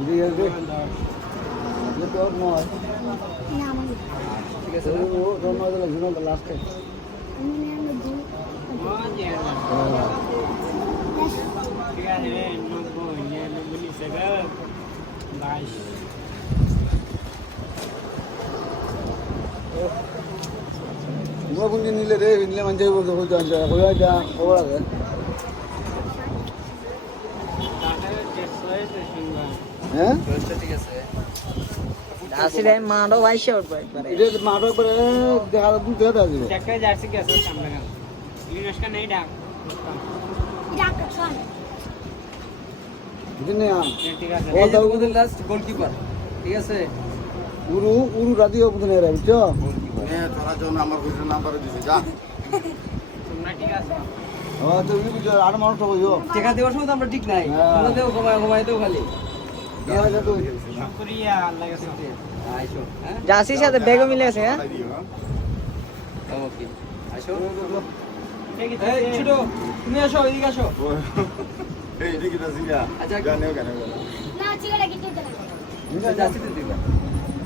ঠিক আছে তোর নয় না আমার ঠিক আছে ও তোর নয় দিলে ঝুনো লাস্টে আমি নিয়ে দুই ঠিক আছে রে নব্বই নিরানব্বই নিচে গেল 22 ও বুঝি নিলে রে নিলে মানে বলতে বলতে আনতে ওই যা ওর আগে হ্যাঁ ঠিক আছে আসলে মারো ভাইসে উঠবে একবারে এটা মাঠের উপরে দেখা দেখা দিবে দেখা যাচ্ছে কি আছে সামনে গেল লিনস্কা নেই ডাক ডাক্তার শোন বুঝলি না ঠিক আছে ও দাও আমাদের লাস্ট গোলকিপার ঠিক আছে উরু উরু রাদিও বুঝনে রে বুঝছো তোরা যখন আমার কইছে নাম্বার দিছে যা তোমরা ঠিক আছে ও তো ইউ বুঝো আর মানুষ তো বুঝো টেকা দেওয়ার সময় তো আমরা ঠিক নাই হ্যাঁ। তোমরা দেও ঘুমায় দেও খালি কি হয় তো শুকরিয়া আল্লাহ কাছে আইসো হ্যাঁ জাসির সাথে বেগও মিলে আছে হ্যাঁ ওকে আইসো এই ছোট তুমি আসো এদিকে আসো এই দিকে দাসিয়া আচ্ছা। গানেও গানে না চিকেটা কি দিতে না জাসিতে দিবা